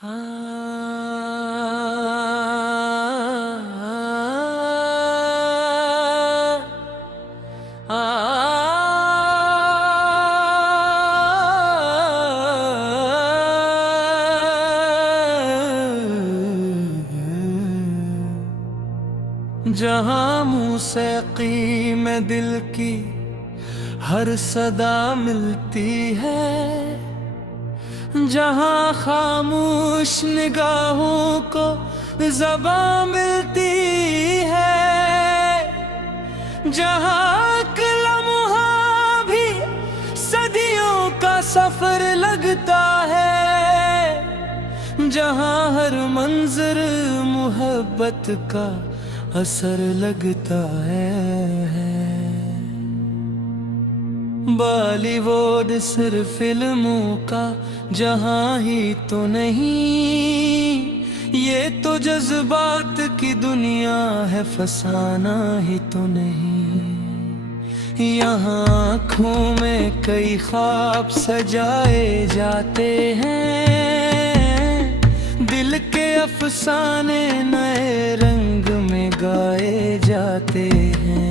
हाँ। जहाँ मूसीक़ी में दिल की हर सदा मिलती है, जहाँ खामोश निगाहों को ज़बां मिलती है, जहाँ एक लम्हा भी सदियों का सफर लगता है, जहाँ हर मंजर मोहब्बत का असर लगता है। बॉलीवुड सिर्फ फिल्मों का जहां ही तो नहीं, ये तो जज्बात की दुनिया है, फसाना ही तो नहीं। यहाँ आँखों में कई ख्वाब सजाए जाते हैं, दिल के अफसाने नए रंग में गाए जाते हैं।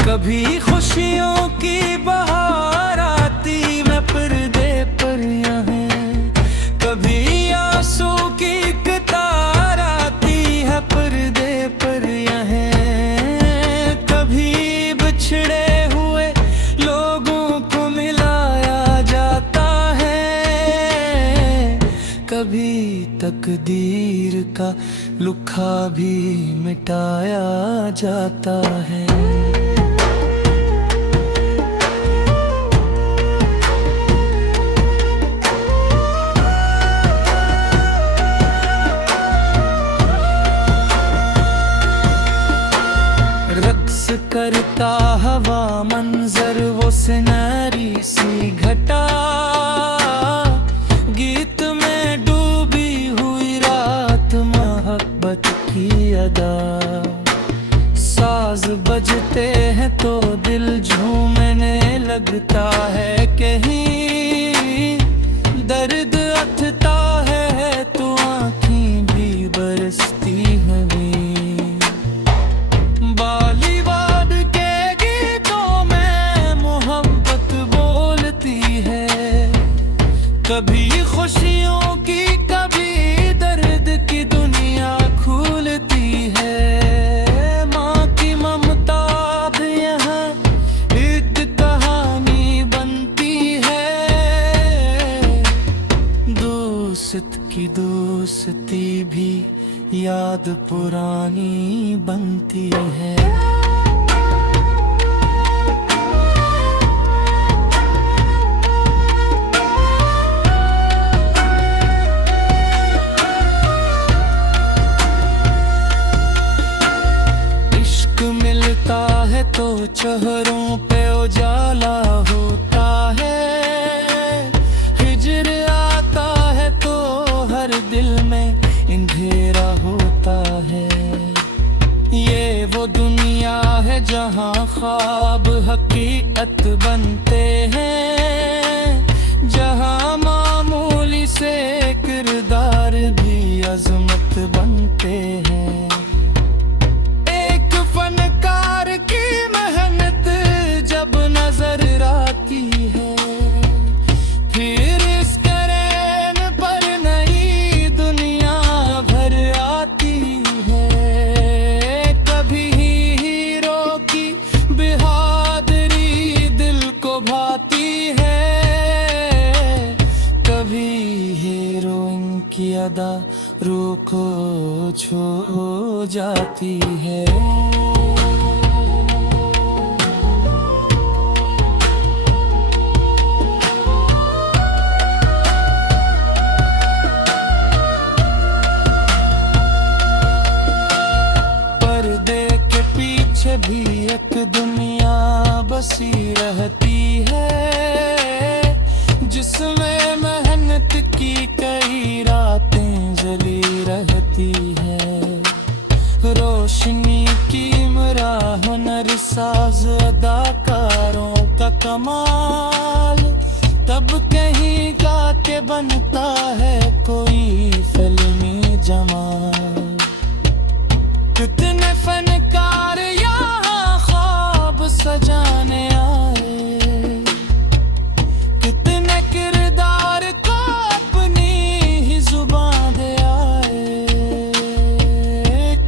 कभी खुशियों की बहार आती मैं पर्दे पर यहाँ, कभी आंसू की कतार आती है पर्दे पर यहाँ, कभी बिछड़े हुए लोगों को मिलाया जाता है, कभी तकदीर का लुखा भी मिटाया जाता है। करता हवा मंजर वो सिनारी सी घटा, गीत में डूबी हुई रात मोहब्बत की अदा। साज बजते हैं तो दिल झूमने लगता है, कहीं दर्द अथता है तो आँखें भी बरसती हैं। कभी खुशियों की कभी दर्द की दुनिया खुलती है। माँ की ममता यहाँ एक कहानी बनती है, दोस्त की दोस्ती भी याद पुरानी बनती है। तो चेहरों पे उजाला होता है, हिजर आता है तो हर दिल में अंधेरा होता है। ये वो दुनिया है जहाँ ख्वाब हकीकत बनते हैं, जहाँ मामूली से किरदार भी अजमत बनते हैं। एक फनकार की मेहनत जब नजर आती है, फिर स्क्रीन पर नई दुनिया भर आती है। कभी हीरो की बहादुरी दिल को भाती है, कभी हीरोइन की अदा रूह को छू जाती है। पर्दे के पीछे भी एक दुनिया बसी रहती है, जिसमें मेहनत की कई रातें जली रहती है। रोशनी की इमरान हुनर साज अदाकारों का कमाल, तब कहीं का बनता है कोई फिल्मी जमाल। कितने फनकार यहाँ ख्वाब सजाने आए, कितने किरदार को अपनी ही जुबान दे आए।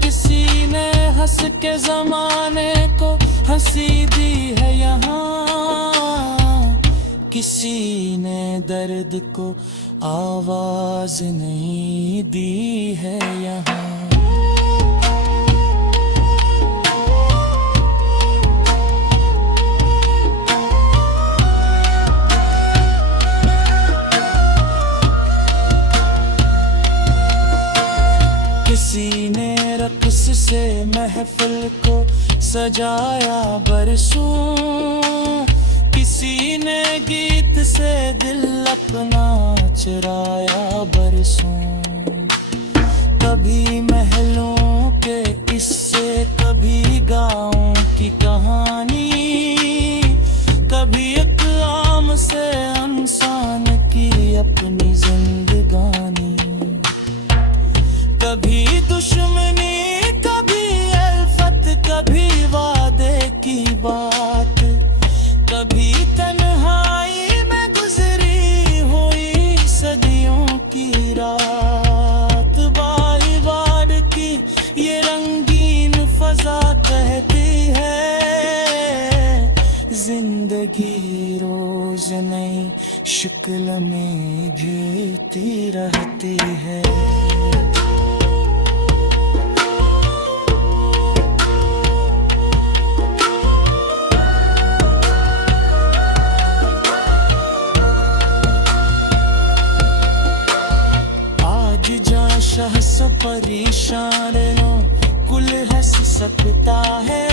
किसी ने हंस के जमाने को हंसी दी है यहाँ, किसी ने दर्द को आवाज नहीं दी है यहाँ। किसी ने रक्स से महफिल को सजाया बरसों, किसी ने गीत से दिल अपना चुराया बरसों। कभी महलों के किस्से, कभी गाँव की कहानी, कभी एक आम से इंसान की अपनी जिंदगानी। कभी दुश्मनी, कभी अल्फत, कभी वादे की बात, कभी तन्हाई में गुजरी हुई सदियों की रात। बारी बार की ये रंगीन फजा कहती है, जिंदगी रोज नई शक्ल में जीती रहती है। शहस परेशान नो कुल हंस सकता है,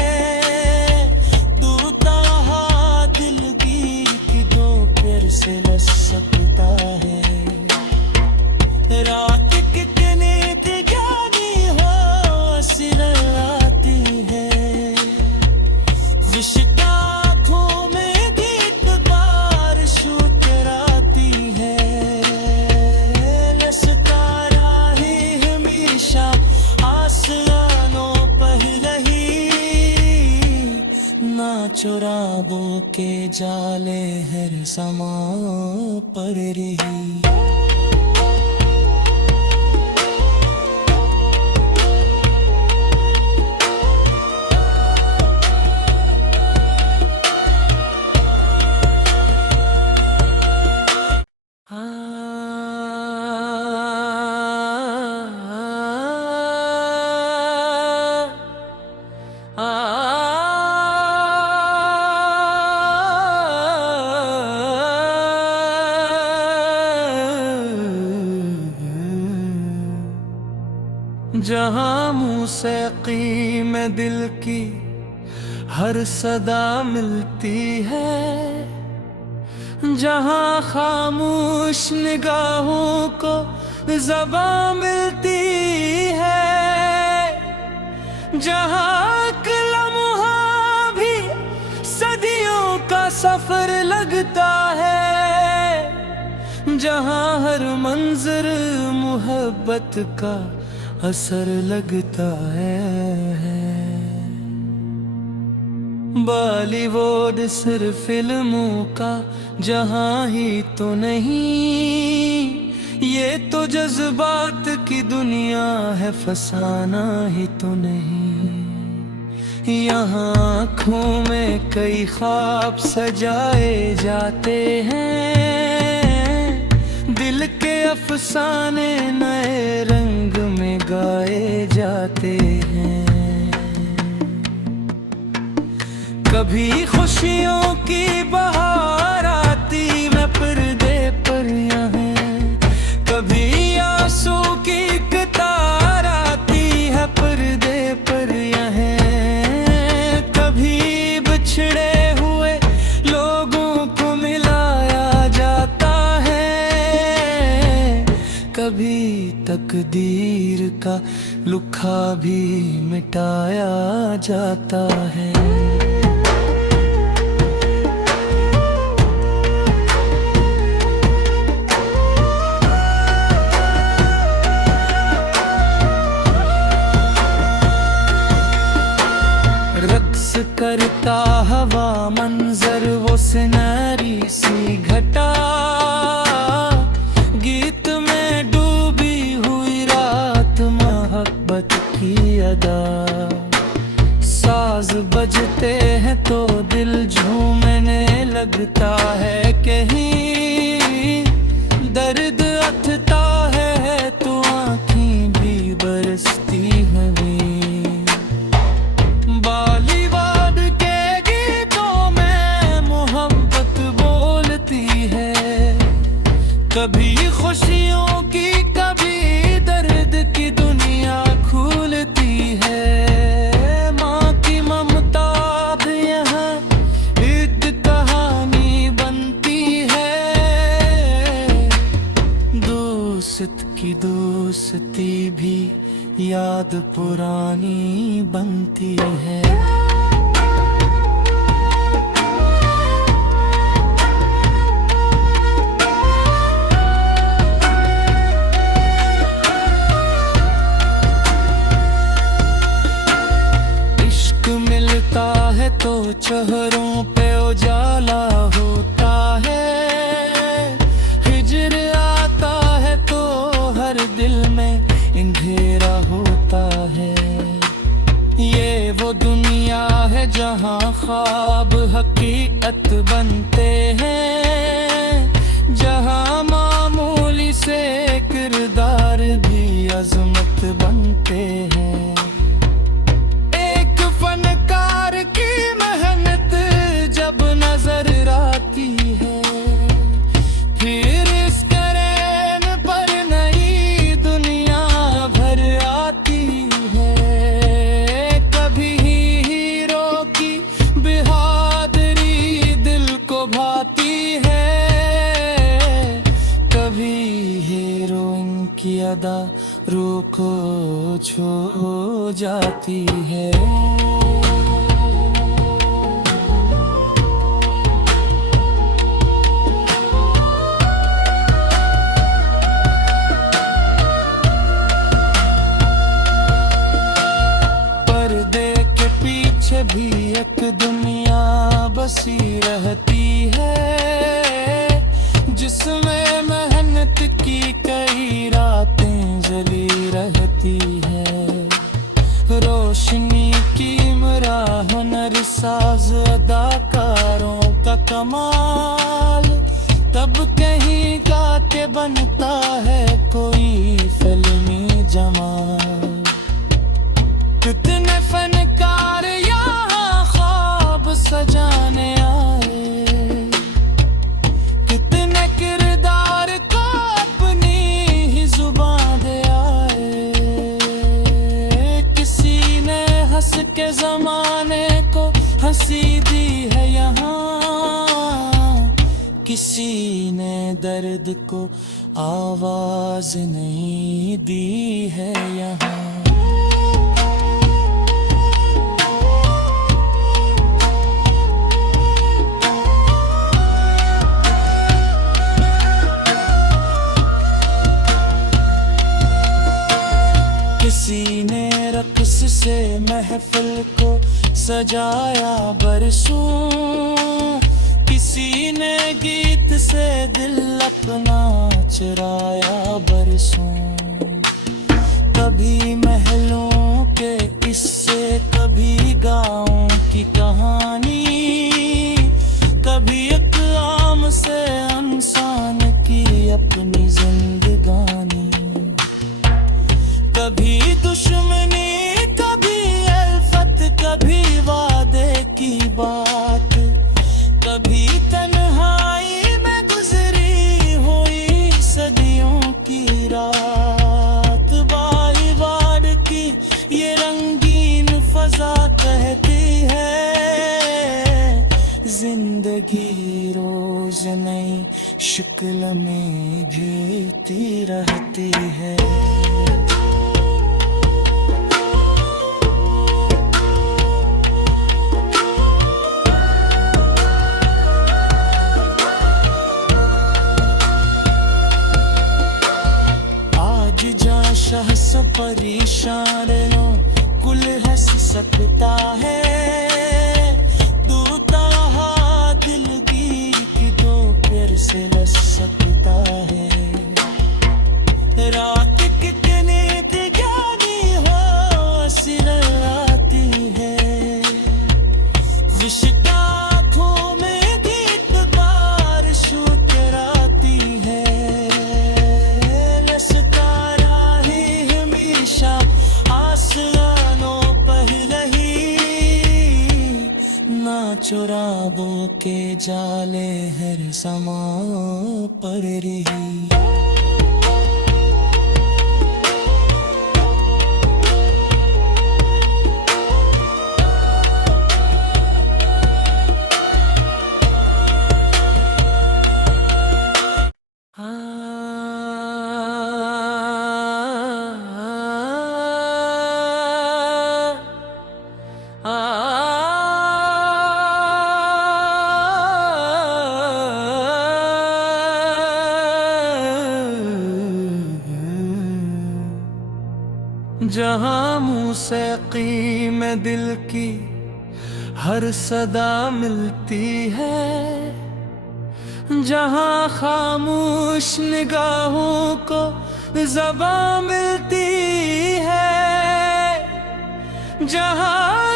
दूता दिलगी की दो फिर से लस सकता है। रात कितनी दिगानी हो असर आती है, विश्व आँखों में गीत बार शूट आती है। आसमानों पर रही ना चुरावों के जाले हर समा पर रही। जहाँ मौसीकी में दिल की हर सदा मिलती है, जहाँ खामोश निगाहों को ज़बां मिलती है, जहाँ लम्हा भी सदियों का सफर लगता है, जहाँ हर मंजर मोहब्बत का असर लगता है। बॉलीवुड सिर्फ फिल्मों का जहां ही तो नहीं, ये तो जज्बात की दुनिया है, फसाना ही तो नहीं। यहाँ आँखों में कई ख्वाब सजाए जाते हैं, दिल के अफसाने नए रंग में गाए जाते हैं। कभी खुशियों की बहार आती मैं पर्दे पर यहाँ, कभी आंसू की कतार आती है पर्दे पर यहाँ। कभी बिछड़े हुए लोगों को मिलाया जाता है, कभी तकदीर का लुखा भी मिटाया जाता है। करता हवा मंजर वो सिनहरी सी घटा, गीत में डूबी हुई रात मोहब्बत की अदा। साज बजते हैं तो दिल झूमने लगता है, कहीं दर्द अथता है तो आँखें भी बरसती हैं। बॉलीवुड के गीतों में मोहब्बत बोलती है, कभी खुशियों की कभी दर्द की दुनिया खुलती है। माँ की ममता अब यहाँ एक कहानी बनती है, दोस्त की दोस्ती भी याद पुरानी बनती है। इश्क मिलता है तो चेहरों पे उजाला होता है, हिज्र आता है तो हर दिल में अंधेरा होता है। ये वो दुनिया है जहाँ ख्वाब हकीकत बनते हैं, जहाँ मामूली से किरदार भी अजमत बनते हैं। एक फनकार की मेहनत जब नजर आती है, फिर की अदा रुको छो जाती है। पर्दे के पीछे भी एक दुनिया बसी रहती है, जिसमें मेहनत की कई रातें जली रहती है। रोशनी की इमरान हुनर साज अदाकारों का कमाल, तब कहीं का के बनता है कोई फिल्मी जमाल। कितने फनकार यहाँ ख्वाब सजाने आए, कितने किरदार को अपनी ही जुबान दे आए। किसी ने हंस के जमाने को हंसी दी है यहाँ, किसी ने दर्द को आवाज नहीं दी है यहाँ। किसी ने रक्स से महफिल को सजाया बरसों, किसी ने गीत से दिल अपना चुराया बरसों। कभी महलों के किस्से, कभी गाँव की कहानी, कभी एक आम से इंसान की अपनी जिंदगानी। कभी दुश्मनी, कभी अल्फत, कभी वादे की बात, कभी तन्हाई में गुजरी हुई सदियों की रात। बॉलीवुड की ये रंगीन फजा कहती है, जिंदगी रोज नई शक्ल में घेरती रहती है। शहस परेशान कुल हंस सकता है, दूता दिल गीत तो फिर से लस सकता है। रात कितनी ज्ञानी हो सिर आती है। विश्ता आँखों में गीत बारिश उतराती है। लसकारा ही हमेशा आसमानों पर रही। ना चुराबों के जाले हर समा पर रही। जहाँ मौसीकी में दिल की हर सदा मिलती है। जहाँ खामोश निगाहों को ज़बां मिलती है। जहाँ